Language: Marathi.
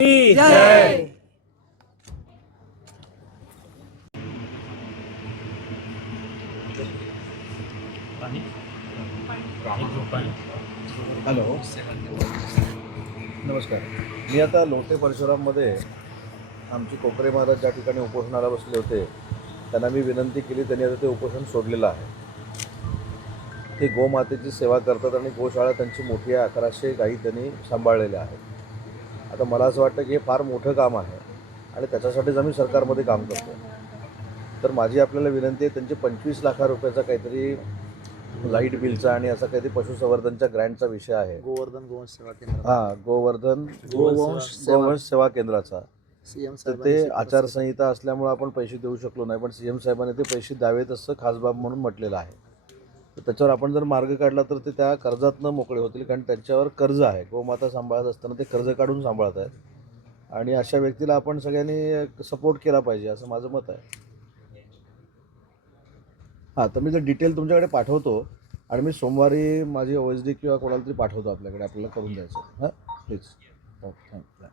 जय. हॅलो, नमस्कार. मी आता लोटे परशुराममध्ये आमचे कोकरे महाराज ज्या ठिकाणी उपोषणाला बसले होते त्यांना मी विनंती केली. त्यांनी आता ते उपोषण सोडलेलं आहे. ते गोमातेची सेवा करतात आणि गोशाळा त्यांची मोठी आहे. 1100 गायी त्यांनी सांभाळलेल्या आहेत. आता मला असं वाटतं की हे फार मोठं काम आहे आणि त्याच्यासाठीच आम्ही सरकारमध्ये काम करतो. तर माझी आपल्याला विनंती आहे, त्यांचे 25 लाख रुपयाचा काहीतरी लाईट बिलचा आणि असा काहीतरी पशुसंवर्धनच्या ग्रँटचा विषय आहे. गोवंश सेवा केंद्र. हां, गोवंश सेवा केंद्राचा. तर ते आचारसंहिता असल्यामुळे आपण पैसे देऊ शकलो नाही, पण CM साहेबांनी ते पैसे द्यावेत असं खासबाब म्हणून म्हटलेलं आहे. तर त्याच्यावर आपण जर मार्ग काढला तर ते त्या कर्जातनं मोकळे होतील, कारण त्यांच्यावर कर्ज आहे. गोमाता सांभाळत असताना ते कर्ज काढून सांभाळत आहेत आणि अशा व्यक्तीला आपण सगळ्यांनी सपोर्ट केला पाहिजे असं माझं मत आहे. हां, तर मी जर डिटेल तुमच्याकडे पाठवतो आणि मी सोमवारी माझी OSD किंवा कोणाला तरी पाठवतो आपल्याकडे, आपल्याला करून द्यायचं. हां, प्लीज. हो, थँक्यू.